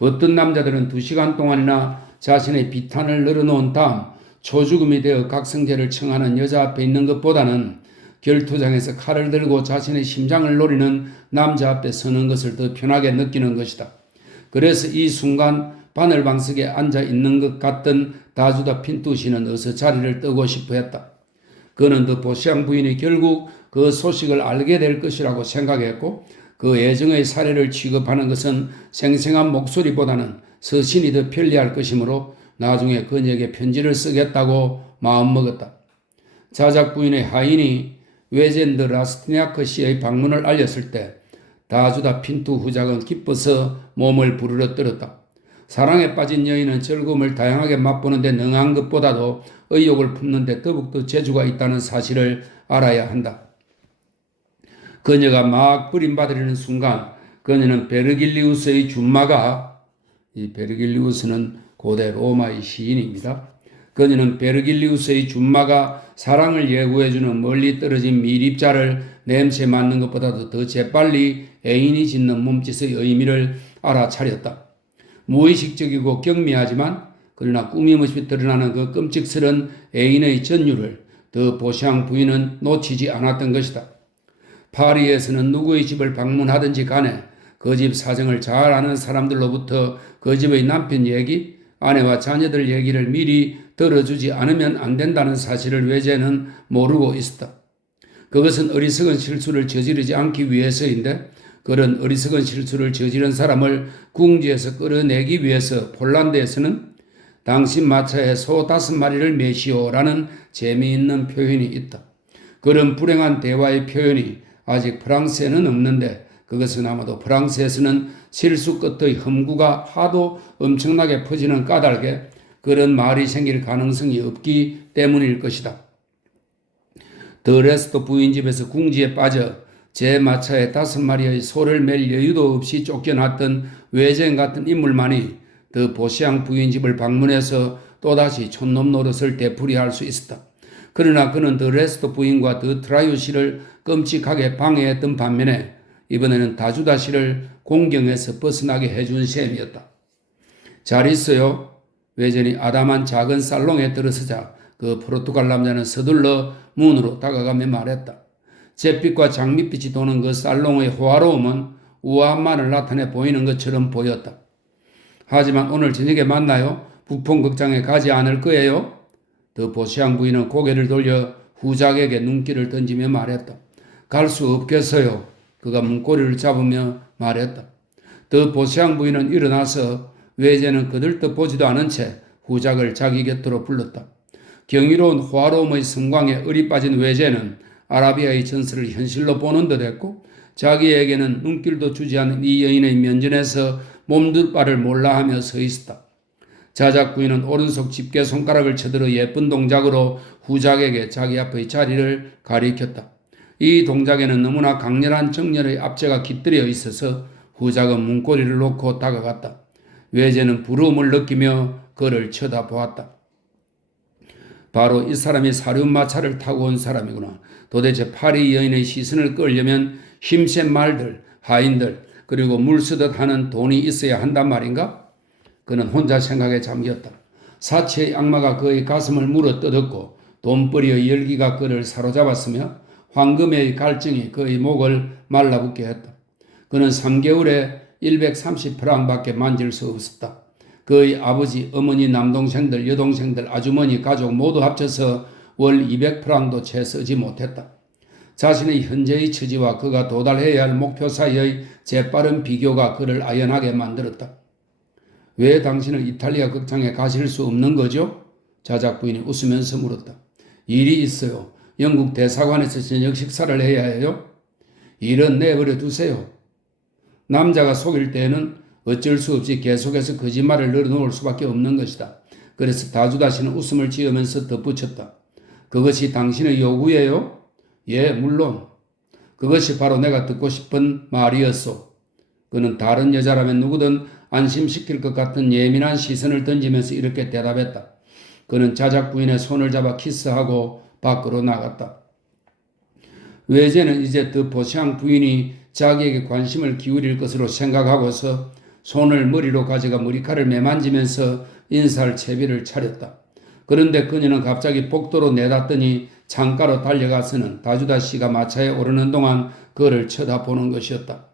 어떤 남자들은 2시간 동안이나 자신의 비탄을 늘어놓은 다음 초죽음이 되어 각성제를 청하는 여자 앞에 있는 것보다는 결투장에서 칼을 들고 자신의 심장을 노리는 남자 앞에 서는 것을 더 편하게 느끼는 것이다. 그래서 이 순간 바늘방석에 앉아 있는 것 같던 다주다 핀투 씨는 어서 자리를 뜨고 싶어 했다. 그는 더 보시앙 부인이 결국 그 소식을 알게 될 것이라고 생각했고 그 애정의 사례를 취급하는 것은 생생한 목소리보다는 서신이 더 편리할 것이므로 나중에 그녀에게 편지를 쓰겠다고 마음먹었다. 자작 부인의 하인이 외젠드 라스티냐크 씨의 방문을 알렸을 때 다주다 핀투 후작은 기뻐서 몸을 부르러 떨었다. 사랑에 빠진 여인은 즐거움을 다양하게 맛보는데 능한 것보다도 의욕을 품는데 더욱더 재주가 있다는 사실을 알아야 한다. 그녀가 막 부림받으려는 순간 그녀는 베르길리우스의 준마가, 이 베르길리우스는 고대 로마의 시인입니다. 그녀는 베르길리우스의 준마가 사랑을 예고해주는 멀리 떨어진 미립자를 냄새 맡는 것보다도 더 재빨리 애인이 짓는 몸짓의 의미를 알아차렸다. 무의식적이고 경미하지만 그러나 꾸밈없이 드러나는 그 끔찍스런 애인의 전율을 더 보시앙 부인은 놓치지 않았던 것이다. 파리에서는 누구의 집을 방문하든지 간에 그 집 사정을 잘 아는 사람들로부터 그 집의 남편 얘기, 아내와 자녀들 얘기를 미리 들어주지 않으면 안 된다는 사실을 외제는 모르고 있었다. 그것은 어리석은 실수를 저지르지 않기 위해서인데 그런 어리석은 실수를 저지른 사람을 궁지에서 끌어내기 위해서 폴란드에서는 당신 마차에 소 5마리를 매시오라는 재미있는 표현이 있다. 그런 불행한 대화의 표현이 아직 프랑스에는 없는데 그것은 아마도 프랑스에서는 실수 끝의 흠구가 하도 엄청나게 퍼지는 까닭에 그런 말이 생길 가능성이 없기 때문일 것이다. 더 레스토 부인 집에서 궁지에 빠져 제 마차에 5마리의 소를 맬 여유도 없이 쫓겨났던 외쟁 같은 인물만이 더 보시앙 부인 집을 방문해서 또다시 촌놈 노릇을 되풀이할 수 있었다. 그러나 그는 더 레스토 부인과 더 트라이오 씨를 끔찍하게 방해했던 반면에 이번에는 다주다 씨를 공경에서 벗어나게 해준 셈이었다. 잘 있어요. 외전이 아담한 작은 살롱에 들어서자 그 포르투갈 남자는 서둘러 문으로 다가가며 말했다. 잿빛과 장밋빛이 도는 그 살롱의 호화로움은 우아함만을 나타내 보이는 것처럼 보였다. 하지만 오늘 저녁에 만나요? 부폰 극장에 가지 않을 거예요? 더 보시앙 부인은 고개를 돌려 후작에게 눈길을 던지며 말했다. 갈 수 없겠어요. 그가 문고리를 잡으며 말했다. 더 보시앙 부인은 일어나서 외제는 그들도 보지도 않은 채 후작을 자기 곁으로 불렀다. 경이로운 호화로움의 성광에 을이 빠진 외제는 아라비아의 전설을 현실로 보는 듯 했고 자기에게는 눈길도 주지 않은 이 여인의 면전에서 몸둘 바를 몰라하며 서 있었다. 자작 부인은 오른손 집게 손가락을 쳐들어 예쁜 동작으로 후작에게 자기 앞의 자리를 가리켰다. 이 동작에는 너무나 강렬한 정열의 압제가 깃들여 있어서 후작은 문고리를 놓고 다가갔다. 외제는 부러움을 느끼며 그를 쳐다보았다. 바로 이 사람이 사륜마차를 타고 온 사람이구나. 도대체 파리 여인의 시선을 끌려면 힘센 말들, 하인들, 그리고 물쓰듯 하는 돈이 있어야 한단 말인가? 그는 혼자 생각에 잠겼다. 사치의 악마가 그의 가슴을 물어뜯었고 돈벌이의 열기가 그를 사로잡았으며 황금의 갈증이 그의 목을 말라붙게 했다. 그는 3개월에 130프랑밖에 만질 수 없었다. 그의 아버지, 어머니, 남동생들, 여동생들, 아주머니, 가족 모두 합쳐서 월 200프랑도 채 쓰지 못했다. 자신의 현재의 처지와 그가 도달해야 할 목표 사이의 재빠른 비교가 그를 아연하게 만들었다. 왜 당신은 이탈리아 극장에 가실 수 없는 거죠? 자작 부인이 웃으면서 물었다. 일이 있어요. 영국 대사관에서 저녁 식사를 해야 해요. 일은 내버려 두세요. 남자가 속일 때에는 어쩔 수 없이 계속해서 거짓말을 늘어놓을 수밖에 없는 것이다. 그래서 다주다시는 웃음을 지으면서 덧붙였다. 그것이 당신의 요구예요? 예, 물론. 그것이 바로 내가 듣고 싶은 말이었소. 그는 다른 여자라면 누구든 안심시킬 것 같은 예민한 시선을 던지면서 이렇게 대답했다. 그는 자작 부인의 손을 잡아 키스하고 밖으로 나갔다. 외제는 이제 드 보샹 부인이 자기에게 관심을 기울일 것으로 생각하고서 손을 머리로 가져가 머리카락을 매만지면서 인사할 채비를 차렸다. 그런데 그녀는 갑자기 복도로 내닫더니 창가로 달려가서는 다주다 씨가 마차에 오르는 동안 그를 쳐다보는 것이었다.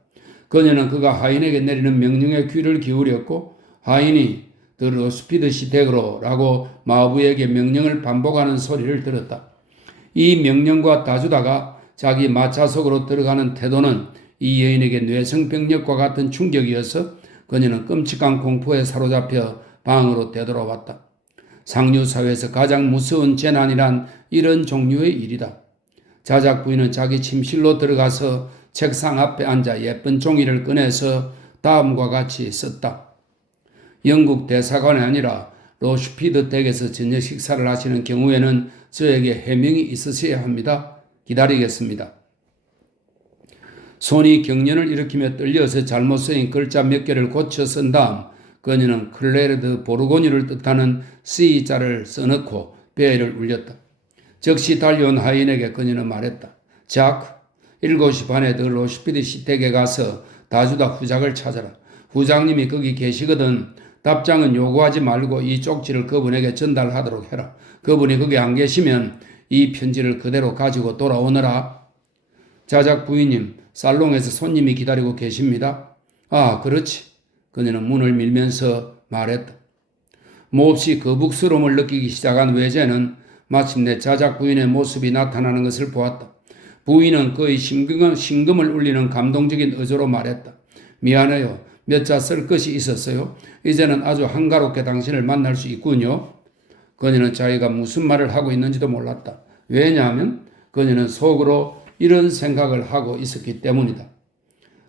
그녀는 그가 하인에게 내리는 명령에 귀를 기울였고 하인이 더 로스피드 시댁으로 라고 마부에게 명령을 반복하는 소리를 들었다. 이 명령과 다주다가 자기 마차 속으로 들어가는 태도는 이 여인에게 뇌성병력과 같은 충격이어서 그녀는 끔찍한 공포에 사로잡혀 방으로 되돌아왔다. 상류사회에서 가장 무서운 재난이란 이런 종류의 일이다. 자작 부인은 자기 침실로 들어가서 책상 앞에 앉아 예쁜 종이를 꺼내서 다음과 같이 썼다. 영국 대사관이 아니라 로슈피드 댁에서 저녁 식사를 하시는 경우에는 저에게 해명이 있으셔야 합니다. 기다리겠습니다. 손이 경련을 일으키며 떨려서 잘못 쓰인 글자 몇 개를 고쳐 쓴 다음 그녀는 클레르드 보르고니를 뜻하는 C자를 써넣고 베일을 울렸다. 즉시 달려온 하인에게 그녀는 말했다. 자크, 7시 반에 더 로슈피드 시댁에 가서 다주다 후작을 찾아라. 후장님이 거기 계시거든. 답장은 요구하지 말고 이 쪽지를 그분에게 전달하도록 해라. 그분이 거기 안 계시면 이 편지를 그대로 가지고 돌아오너라. 자작 부인님, 살롱에서 손님이 기다리고 계십니다. 아, 그렇지. 그녀는 문을 밀면서 말했다. 몹시 거북스러움을 느끼기 시작한 외제는 마침내 자작 부인의 모습이 나타나는 것을 보았다. 부인은 그의 심금을 울리는 감동적인 어조로 말했다. 미안해요. 몇 자 쓸 것이 있었어요. 이제는 아주 한가롭게 당신을 만날 수 있군요. 그녀는 자기가 무슨 말을 하고 있는지도 몰랐다. 왜냐하면 그녀는 속으로 이런 생각을 하고 있었기 때문이다.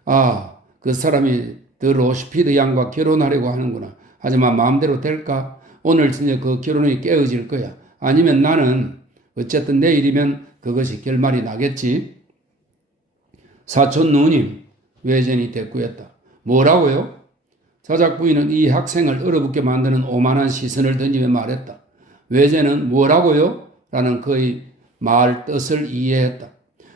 아, 그 사람이 더 로슈피드 양과 결혼하려고 하는구나. 하지만 마음대로 될까? 오늘 저녁 그 결혼이 깨어질 거야. 아니면 나는 어쨌든 내일이면 그것이 결말이 나겠지. 사촌 누님, 외전이 대꾸했다. 뭐라고요? 자작 부인은 이 학생을 얼어붙게 만드는 오만한 시선을 던지며 말했다. 외제는 뭐라고요? 라는 그의 말 뜻을 이해했다.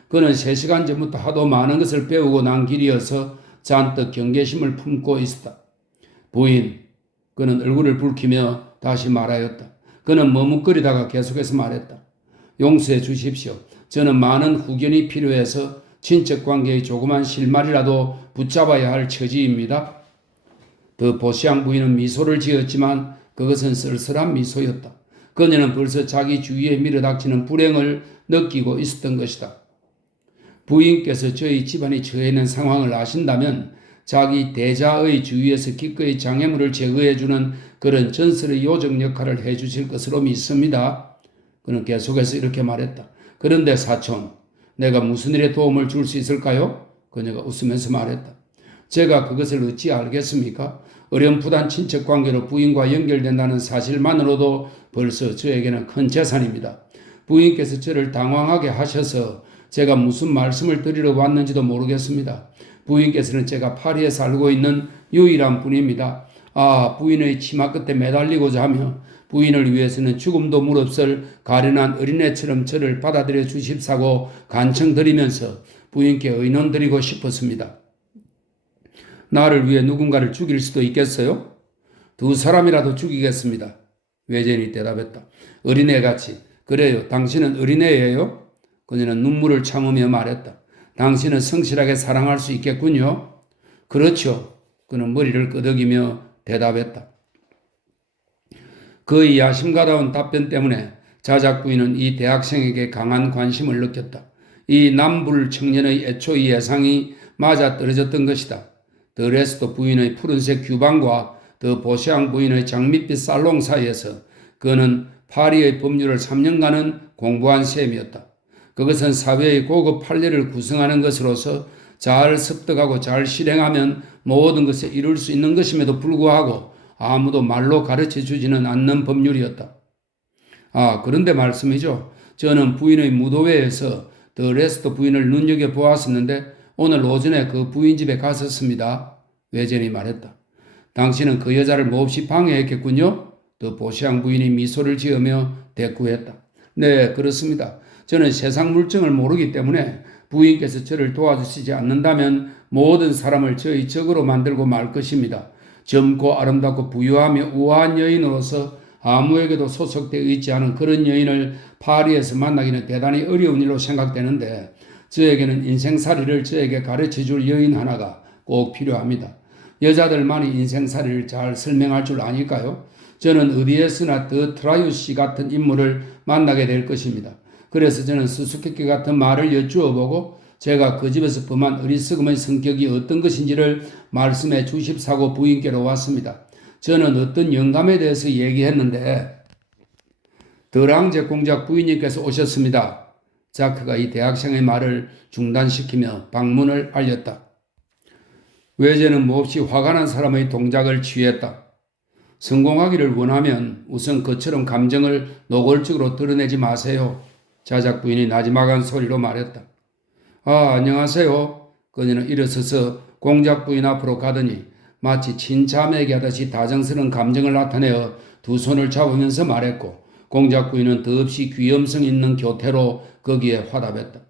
그는 3시간 전부터 하도 많은 것을 배우고 난 길이어서 잔뜩 경계심을 품고 있었다. 부인, 그는 얼굴을 붉히며 다시 말하였다. 그는 머뭇거리다가 계속해서 말했다. 용서해 주십시오. 저는 많은 후견이 필요해서 친척 관계의 조그만 실마리라도 붙잡아야 할 처지입니다. 더 보시앙 부인은 미소를 지었지만 그것은 쓸쓸한 미소였다. 그녀는 벌써 자기 주위에 밀어닥치는 불행을 느끼고 있었던 것이다. 부인께서 저희 집안이 처해 있는 상황을 아신다면 자기 대자의 주위에서 기꺼이 장애물을 제거해주는 그런 전설의 요정 역할을 해주실 것으로 믿습니다. 그는 계속해서 이렇게 말했다. 그런데 사촌, 내가 무슨 일에 도움을 줄 수 있을까요? 그녀가 웃으면서 말했다. 제가 그것을 어찌 알겠습니까? 어렴풋한 친척 관계로 부인과 연결된다는 사실만으로도 벌써 저에게는 큰 재산입니다. 부인께서 저를 당황하게 하셔서 제가 무슨 말씀을 드리러 왔는지도 모르겠습니다. 부인께서는 제가 파리에 살고 있는 유일한 분입니다. 아, 부인의 치마 끝에 매달리고자 하며 부인을 위해서는 죽음도 무릅쓸 가련한 어린애처럼 저를 받아들여 주십사고 간청드리면서 부인께 의논드리고 싶었습니다. 나를 위해 누군가를 죽일 수도 있겠어요? 두 사람이라도 죽이겠습니다. 외젠이 대답했다. 어린애같이. 그래요. 당신은 어린애예요? 그녀는 눈물을 참으며 말했다. 당신은 성실하게 사랑할 수 있겠군요. 그렇죠. 그는 머리를 끄덕이며 대답했다. 그의 야심가다운 답변 때문에 자작 부인은 이 대학생에게 강한 관심을 느꼈다. 이 남불 청년의 애초의 예상이 맞아떨어졌던 것이다. 더 레스토 부인의 푸른색 규방과 더 보시앙 부인의 장밋빛 살롱 사이에서 그는 파리의 법률을 3년간은 공부한 셈이었다. 그것은 사회의 고급 판례를 구성하는 것으로서 잘 습득하고 잘 실행하면 모든 것을 이룰 수 있는 것임에도 불구하고 아무도 말로 가르쳐 주지는 않는 법률이었다. 그런데 말씀이죠. 저는 부인의 무도회에서 더 레스토 부인을 눈여겨보았었는데 오늘 오전에 그 부인 집에 갔었습니다. 외젠이 말했다. 당신은 그 여자를 몹시 방해했겠군요. 더 보시앙 부인이 미소를 지으며 대꾸했다. 네, 그렇습니다. 저는 세상 물정을 모르기 때문에 부인께서 저를 도와주시지 않는다면 모든 사람을 저의 적으로 만들고 말 것입니다. 젊고 아름답고 부유하며 우아한 여인으로서 아무에게도 소속되어 있지 않은 그런 여인을 파리에서 만나기는 대단히 어려운 일로 생각되는데 저에게는 인생살이를 저에게 가르쳐줄 여인 하나가 꼭 필요합니다. 여자들만이 인생살이를 잘 설명할 줄 아닐까요? 저는 어디에서나 더 트라이우시 같은 인물을 만나게 될 것입니다. 그래서 저는 수수께끼 같은 말을 여쭈어보고 제가 그 집에서 범한 어리석음의 성격이 어떤 것인지를 말씀해 주십사고 부인께로 왔습니다. 저는 어떤 영감에 대해서 얘기했는데 더랑제 공작 부인님께서 오셨습니다. 자크가 이 대학생의 말을 중단시키며 방문을 알렸다. 외제는 몹시 화가 난 사람의 동작을 취했다. 성공하기를 원하면 우선 그처럼 감정을 노골적으로 드러내지 마세요. 자작 부인이 나지막한 소리로 말했다. 안녕하세요. 그녀는 일어서서 공작 부인 앞으로 가더니 마치 친자매에게 하듯이 다정스러운 감정을 나타내어 두 손을 잡으면서 말했고 공작 부인은 더없이 귀염성 있는 교태로 거기에 화답했다.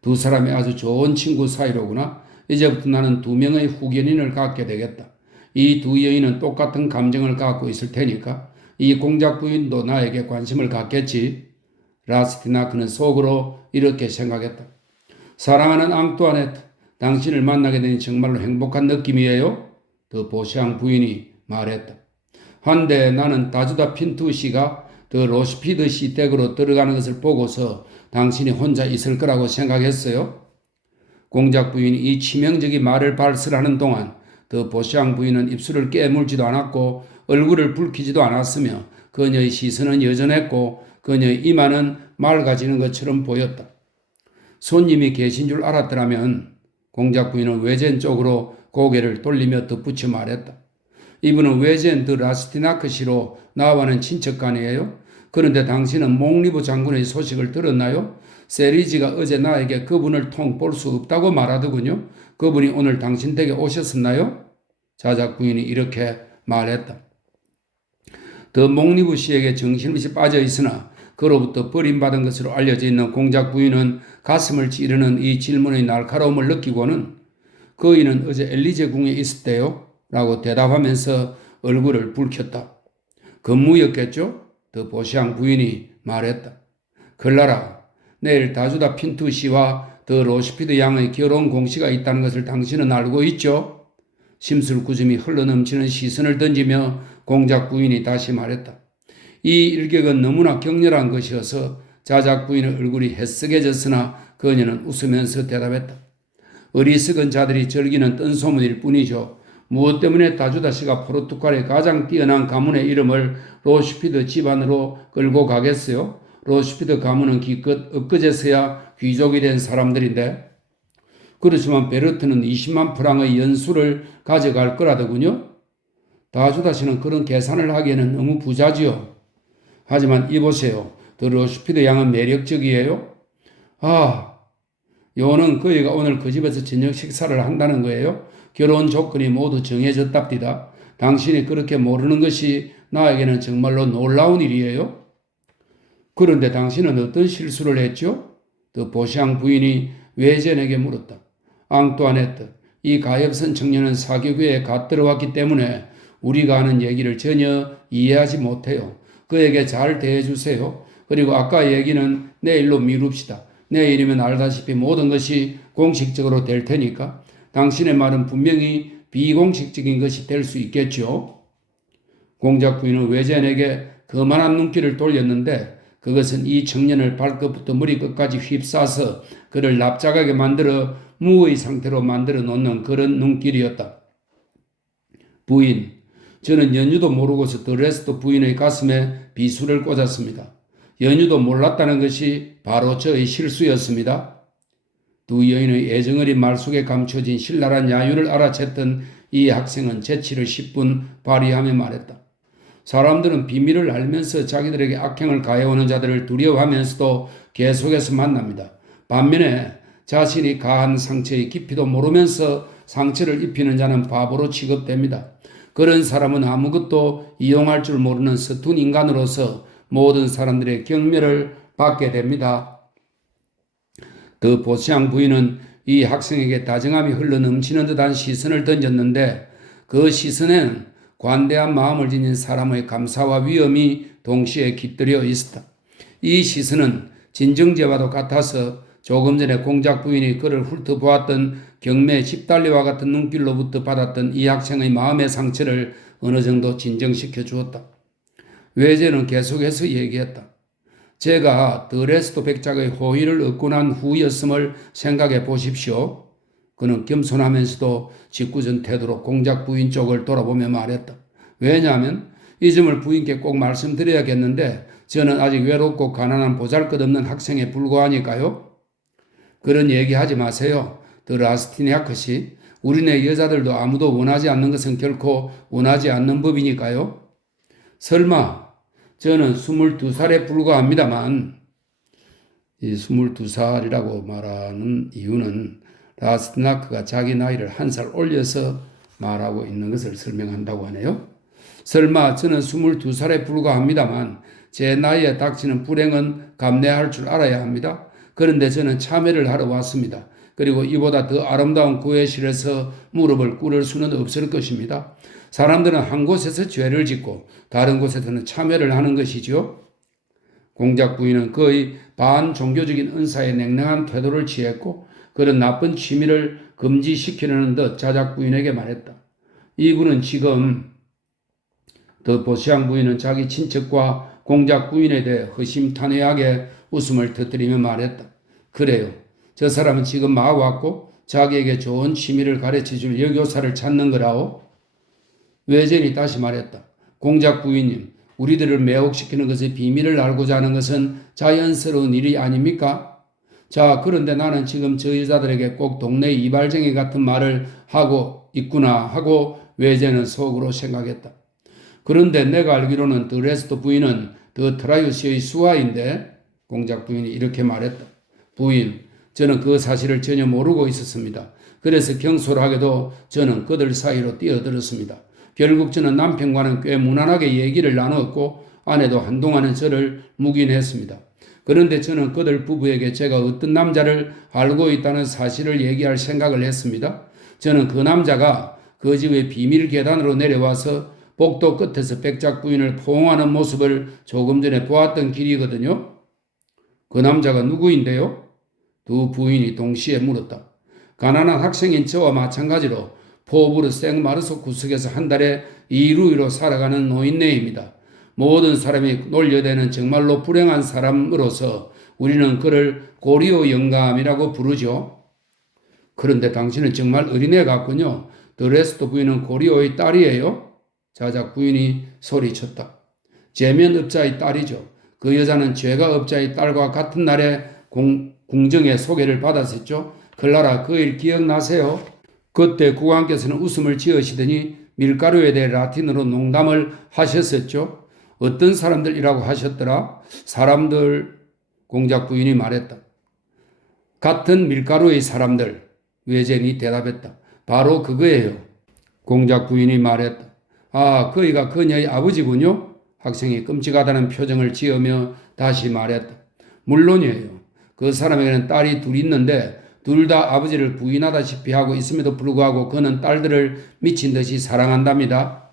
두 사람이 아주 좋은 친구 사이로구나. 이제부터 나는 두 명의 후견인을 갖게 되겠다. 이 두 여인은 똑같은 감정을 갖고 있을 테니까 이 공작 부인도 나에게 관심을 갖겠지. 라스티나크는 속으로 이렇게 생각했다. 사랑하는 앙뚜아네트, 당신을 만나게 되니 정말로 행복한 느낌이에요. 더 보시앙 부인이 말했다. 한데 나는 다주다 핀투 씨가 더 로시피드 씨 댁으로 들어가는 것을 보고서 당신이 혼자 있을 거라고 생각했어요. 공작 부인이 이 치명적인 말을 발설하는 동안 더 보시앙 부인은 입술을 깨물지도 않았고 얼굴을 붉히지도 않았으며 그녀의 시선은 여전했고 그녀의 이마는 맑아지는 것처럼 보였다. 손님이 계신 줄 알았더라면 공작 부인은 외젠 쪽으로 고개를 돌리며 덧붙여 말했다. 이분은 외젠 드 라스티나크 씨로 나와는 친척간이에요. 그런데 당신은 몽리브 장군의 소식을 들었나요? 세리지가 어제 나에게 그분을 통 볼 수 없다고 말하더군요. 그분이 오늘 당신 댁에 오셨었나요? 자작 부인이 이렇게 말했다. 더 몽리브 씨에게 정신없이 빠져 있으나 그로부터 버림받은 것으로 알려져 있는 공작 부인은 가슴을 찌르는 이 질문의 날카로움을 느끼고는 그이는 어제 엘리제 궁에 있었대요? 라고 대답하면서 얼굴을 붉혔다. 근무였겠죠? 더 보시앙 부인이 말했다. 글라라, 내일 다주다 핀투 씨와 더 로시피드 양의 결혼 공시가 있다는 것을 당신은 알고 있죠? 심술구즘이 흘러넘치는 시선을 던지며 공작 부인이 다시 말했다. 이 일격은 너무나 격렬한 것이어서 자작 부인의 얼굴이 햇색해졌으나 그녀는 웃으면서 대답했다. 어리석은 자들이 즐기는 뜬소문일 뿐이죠. 무엇 때문에 다주다 씨가 포르투갈의 가장 뛰어난 가문의 이름을 로시피드 집안으로 끌고 가겠어요? 로시피드 가문은 기껏 엊그제서야 귀족이 된 사람들인데. 그렇지만 베르트는 20만 프랑의 연수를 가져갈 거라더군요. 다주다 씨는 그런 계산을 하기에는 너무 부자지요. 하지만 이보세요. 더 로시피드 양은 매력적이에요? 요는 그이가 오늘 그 집에서 저녁 식사를 한다는 거예요. 결혼 조건이 모두 정해졌답니다. 당신이 그렇게 모르는 것이 나에게는 정말로 놀라운 일이에요. 그런데 당신은 어떤 실수를 했죠? 더 보시앙 부인이 외젠에게 물었다. 앙뚜아네트, 이 가엾은 청년은 사교교에 갓 들어왔기 때문에 우리가 하는 얘기를 전혀 이해하지 못해요. 그에게 잘 대해주세요. 그리고 아까 얘기는 내일로 미룹시다. 내일이면 알다시피 모든 것이 공식적으로 될 테니까 당신의 말은 분명히 비공식적인 것이 될 수 있겠죠. 공작 부인은 외제인에게 거만한 눈길을 돌렸는데 그것은 이 청년을 발끝부터 머리끝까지 휩싸서 그를 납작하게 만들어 무의 상태로 만들어 놓는 그런 눈길이었다. 부인, 저는 연유도 모르고서 드레스도 부인의 가슴에 비수를 꽂았습니다. 연유도 몰랐다는 것이 바로 저의 실수였습니다. 두 여인의 애정어린 말 속에 감춰진 신랄한 야유를 알아챘던 이 학생은 재치를 10분 발휘하며 말했다. 사람들은 비밀을 알면서 자기들에게 악행을 가해오는 자들을 두려워하면서도 계속해서 만납니다. 반면에 자신이 가한 상처의 깊이도 모르면서 상처를 입히는 자는 바보로 취급됩니다. 그런 사람은 아무것도 이용할 줄 모르는 서툰 인간으로서 모든 사람들의 경멸을 받게 됩니다. 더 보시앙 부인은 이 학생에게 다정함이 흘러넘치는 듯한 시선을 던졌는데 그 시선에는 관대한 마음을 지닌 사람의 감사와 위엄이 동시에 깃들여 있었다. 이 시선은 진정제와도 같아서 조금 전에 공작 부인이 그를 훑어보았던 경매 집달리와 같은 눈길로부터 받았던 이 학생의 마음의 상처를 어느 정도 진정시켜 주었다. 외제는 계속해서 얘기했다. 제가 드레스도 백작의 호의를 얻고 난 후였음을 생각해 보십시오. 그는 겸손하면서도 짓궂은 태도로 공작 부인 쪽을 돌아보며 말했다. 왜냐하면 이 점을 부인께 꼭 말씀드려야겠는데 저는 아직 외롭고 가난한 보잘것없는 학생에 불과하니까요. 그런 얘기하지 마세요. 드라스티니아크씨, 우리네 여자들도 아무도 원하지 않는 것은 결코 원하지 않는 법이니까요. 설마 저는 22살에 불과합니다만 이 22살이라고 말하는 이유는 라스티나크가 자기 나이를 1살 올려서 말하고 있는 것을 설명한다고 하네요. 설마 저는 22살에 불과합니다만 제 나이에 닥치는 불행은 감내할 줄 알아야 합니다. 그런데 저는 참회를 하러 왔습니다. 그리고 이보다 더 아름다운 구회실에서 무릎을 꿇을 수는 없을 것입니다. 사람들은 한 곳에서 죄를 짓고 다른 곳에서는 참회를 하는 것이죠. 공작 부인은 거의 반종교적인 은사에 냉랭한 태도를 취했고 그런 나쁜 취미를 금지시키려는 듯 자작 부인에게 말했다. 이분은 지금 더 보시앙 부인은 자기 친척과 공작 부인에 대해 허심탄회하게 웃음을 터뜨리며 말했다. 그래요. 저 사람은 지금 막 왔고 자기에게 좋은 취미를 가르쳐줄 여교사를 찾는 거라오. 외제인이 다시 말했다. 공작 부인님, 우리들을 매혹시키는 것의 비밀을 알고자 하는 것은 자연스러운 일이 아닙니까? 자, 그런데 나는 지금 저 여자들에게 꼭 동네 이발쟁이 같은 말을 하고 있구나 하고 외제는 속으로 생각했다. 그런데 내가 알기로는 드레스도 부인은 더 트라이어스의 수하인데 공작 부인이 이렇게 말했다. 부인, 저는 그 사실을 전혀 모르고 있었습니다. 그래서 경솔하게도 저는 그들 사이로 뛰어들었습니다. 결국 저는 남편과는 꽤 무난하게 얘기를 나누었고 아내도 한동안은 저를 묵인했습니다. 그런데 저는 그들 부부에게 제가 어떤 남자를 알고 있다는 사실을 얘기할 생각을 했습니다. 저는 그 남자가 그 집의 비밀 계단으로 내려와서 복도 끝에서 백작 부인을 포옹하는 모습을 조금 전에 보았던 길이거든요. 그 남자가 누구인데요? 두 부인이 동시에 물었다. 가난한 학생인 저와 마찬가지로 포브르 생마르소 구석에서 한 달에 2루이로 살아가는 노인네입니다. 모든 사람이 놀려대는 정말로 불행한 사람으로서 우리는 그를 고리오 영감이라고 부르죠. 그런데 당신은 정말 어린애 같군요. 드레스도 부인은 고리오의 딸이에요? 자작 부인이 소리쳤다. 제면업자의 딸이죠. 그 여자는 죄가업자의 딸과 같은 날에 궁정의 소개를 받았었죠. 클라라, 그 일 기억나세요? 그때 국왕께서는 웃음을 지으시더니 밀가루에 대해 라틴어로 농담을 하셨었죠. 어떤 사람들이라고 하셨더라? 사람들, 공작 부인이 말했다. 같은 밀가루의 사람들, 외제인이 대답했다. 바로 그거예요. 공작 부인이 말했다. 아, 그이가 그녀의 아버지군요? 학생이 끔찍하다는 표정을 지으며 다시 말했다. 물론이에요. 그 사람에게는 딸이 둘 있는데 둘 다 아버지를 부인하다시피 하고 있음에도 불구하고 그는 딸들을 미친 듯이 사랑한답니다.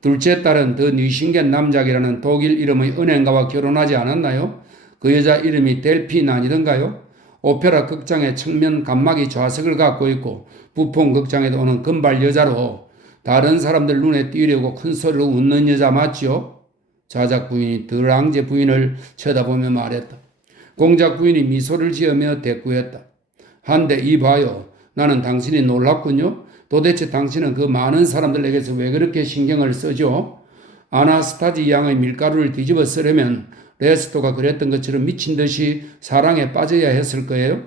둘째 딸은 더 뉘싱겐 남작이라는 독일 이름의 은행가와 결혼하지 않았나요? 그 여자 이름이 델핀 아니던가요? 오페라 극장의 측면 간막이 좌석을 갖고 있고 부폰 극장에도 오는 금발 여자로 다른 사람들 눈에 띄려고 큰 소리로 웃는 여자 맞지요? 자작 부인이 드랑제 부인을 쳐다보며 말했다. 공작 부인이 미소를 지으며 대꾸했다. 한데 이봐요. 나는 당신이 놀랍군요. 도대체 당신은 그 많은 사람들에게서 왜 그렇게 신경을 쓰죠? 아나스타지 양의 밀가루를 뒤집어 쓰려면 레스토가 그랬던 것처럼 미친 듯이 사랑에 빠져야 했을 거예요.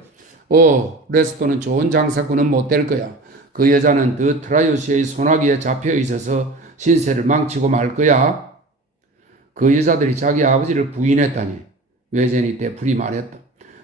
레스토는 좋은 장사꾼은 못 될 거야. 그 여자는 더 트라이오시의 소나기에 잡혀 있어서 신세를 망치고 말 거야. 그 여자들이 자기 아버지를 부인했다니. 외젠이 대풀이 말했다.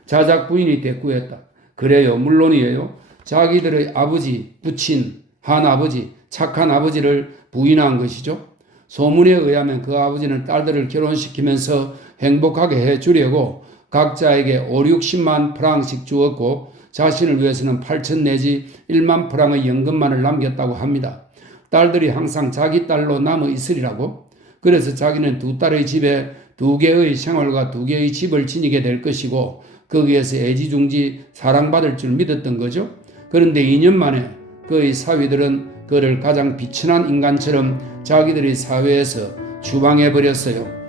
자작 부인이 대꾸했다. 그래요, 물론이에요. 자기들의 아버지, 부친, 한 아버지, 착한 아버지를 부인한 것이죠. 소문에 의하면 그 아버지는 딸들을 결혼시키면서 행복하게 해주려고 각자에게 5, 60만 프랑씩 주었고 자신을 위해서는 8천 내지 1만 프랑의 연금만을 남겼다고 합니다. 딸들이 항상 자기 딸로 남아 있으리라고. 그래서 자기는 두 딸의 집에 2개의 생활과 2개의 집을 지니게 될 것이고 거기에서 애지중지 사랑받을 줄 믿었던 거죠. 그런데 2년 만에 그의 사위들은 그를 가장 비천한 인간처럼 자기들의 사회에서 추방해버렸어요.